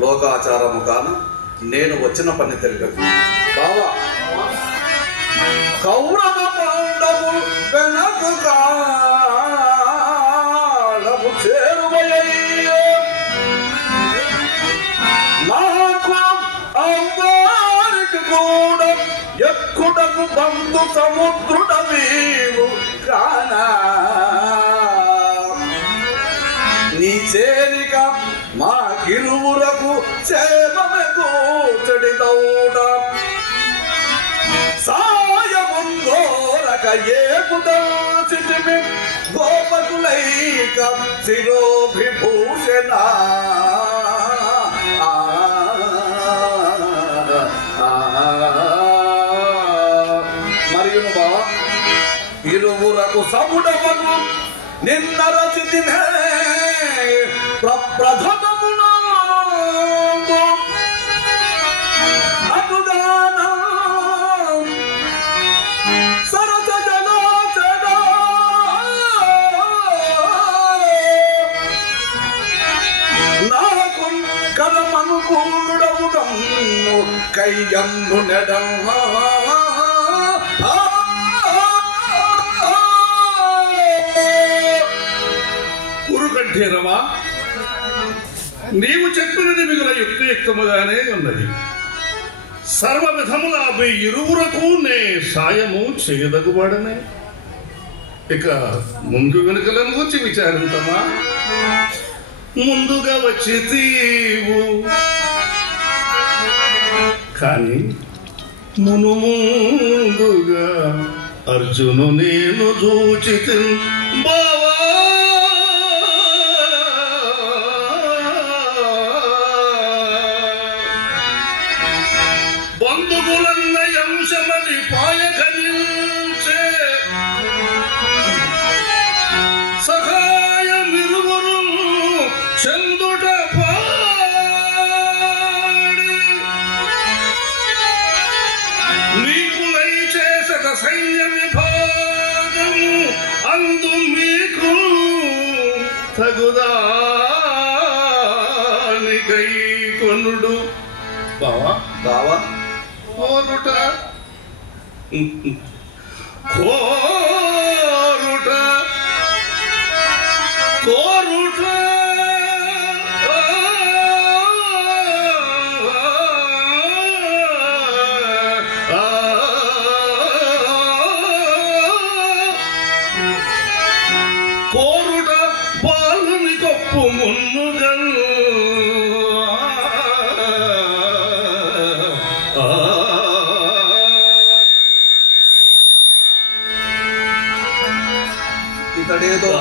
లోకాచారము కాన నేను వచ్చిన పని తెలియదు. బావా, కౌరవ పాండవు వెనకు కాలము చేరువయ్యే నాకు అమ్మారికి కూడా ఎక్కుటకు బంధు సముద్రుడ వీవు కానా నీ చేరిక మా కిరువులకు క్షేమమే కూర్చడి దౌడ సాయముందోరక ఏకుదల్చితిమి గోపకులైక శిరోభిభూషణ మరియును బావా, ఇరువురకు సముడవను నిన్న రచితినే ప్రప్రథమమున అటుదాన సరస జలోచన నాకు కరమనుకూడవు గమ్ము కయ్యమ్ము నెడమ్మా కురుకంఠేరమా, నీవు చెప్పినది మిగుల యుక్తియుక్తముగానే ఉన్నది. సర్వ విధముల మీ ఇరువురకు నే సాయము చేయదగువాడనే. ఇక ముందు వెనుకలను వచ్చి విచారించమా. ముందుగా వచ్చి తీవు కానీ ముందుగా అర్జును నేను చూచితి బావా. బంధువులన్న అంశమది పాయకనించే సహాయమిరువురు చందుట పాడి నీకులై చేసట సైన్య విభాగం అందు మీకు తగుదానికై కొనుడు బావా. బావా, కోరుట కోరుట కోరుట కోరుట బాలుని కొప్పు మున్నుగల్ ఇతడేదో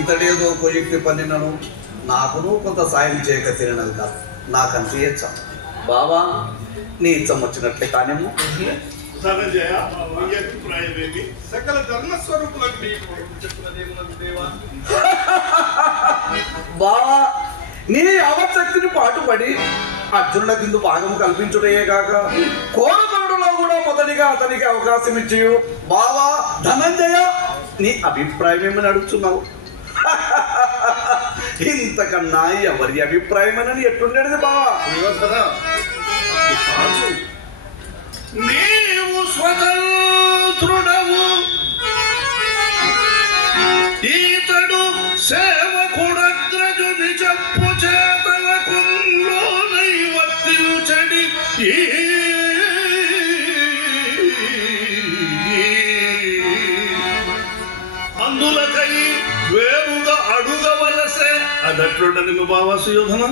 ఇతడేదో కొయ్యక్తి పన్నినను నాకును కొంత సాయం చేయక తినదు కాదు. నాకంత ఇచ్చా బావా, నీ ఇచ్చం వచ్చినట్లే కానేమో. సకల ధర్మస్వరూపులకు బావా, నీ అవశక్తిని పాటుపడి అర్జునుల కింద భాగం కల్పించుటయే కాక కోరకొండలో కూడా మొదటిగా అతనికి అవకాశం ఇచ్చి బావా ధనంజయ నీ అభిప్రాయం ఏమని అడుగుతున్నావు? ఇంతకన్నా ఎవరి అభిప్రాయం అని ఎట్లుండేది బావా? నీవు స్వతంత్రుడవు, ఈతడు సేవకుడగ్రజుని చెప్పు చేతలకు వర్తించడి అందులకై వేరుగా అడుగవలసే అదట్లుండని బావా సుయోధన.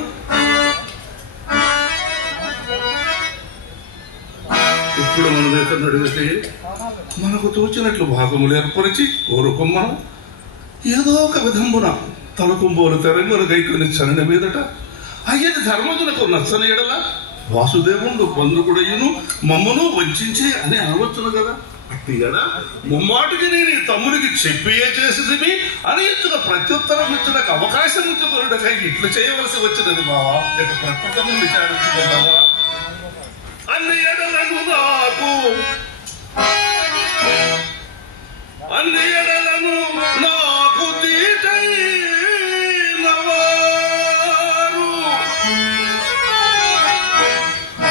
ఇప్పుడు మన దగ్గర అడిగితే మనకు తోచినట్లు భాగములు ఏర్పరిచి కోరుకుమ్మను ఏదో ఒక విధంబున తలకుంబోలు తెరంగులు కైకొని చనిన మీదట అయ్యది ధర్మజులకు నచ్చని ఎడల వాసుదేవుడు బంధుకుడయ్యును మమ్మను వంచే అని అనవచ్చును కదా. అట్టి కదా ముమ్మాటికి నేను ఈ తమ్ముడికి చెప్పియే చేసిదిమి అని ఇచ్చిన ప్రత్యుత్తరం ఇచ్చడానికి అవకాశం ఇచ్చుకున్నట్టుగా ఇట్లు చేయవలసి వచ్చినది బావా. ప్రకృతం విచారించుకున్నావా అన్ని ఎడలను నాకు తీటైనవారు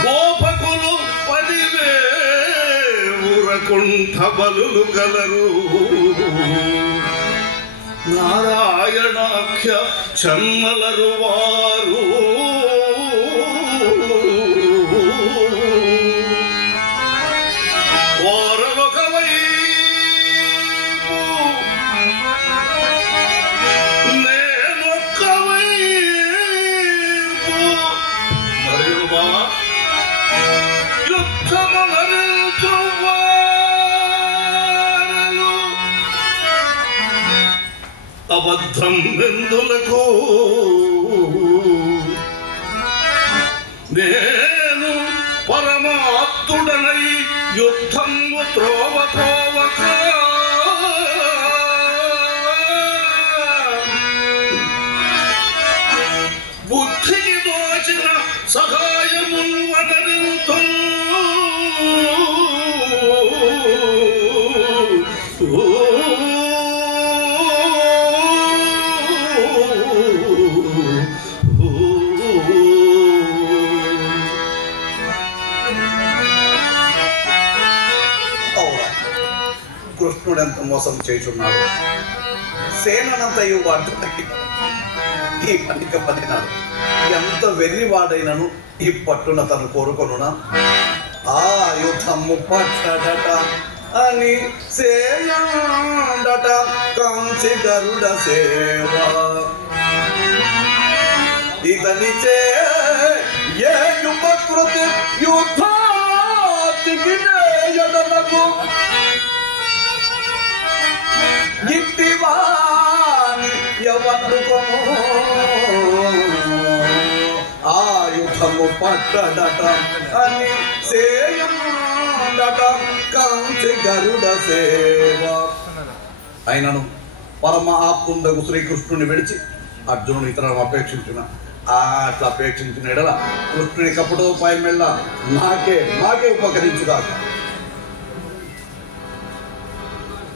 గోపకులు 10,000 కుంఠ బలులు గలరు. నారాయణాఖ్య చన్నలరు వారు అబద్ధం ఎందులకు నేను పరమాత్ముడనై యుద్ధము త్రోవక బుద్ధికి దోచిన సహాయము వదరింతు కృష్ణుడు ఎంత మోసం చేయుచున్నాడు. సేనంతయు వాటికి ఈ పనిక పడినాడు. ఎంత వెర్రివాడైనను ఈ పట్టున తను కోరుకొనునా ఆయుధము పట్టడట అని సేయండట కంచి గరుడ సేవ ఇతనిచే ఏ యుపకృతి యుద్ధాతికి నేయడనకు గిట్టివాని ఎవందుకొను ఆయుధము పట్టడట అని సేయండట కంచి గరుడ సేవ. అయినను పరమ ఆప్తుండగు శ్రీకృష్ణుని విడిచి అర్జునుని ఇతరులను అపేక్షించిన అట్లా అపేక్షించిన ఎడల కృష్ణుని కపటోపాయం వెళ్ళ నాకే ఉపకరించుగాక.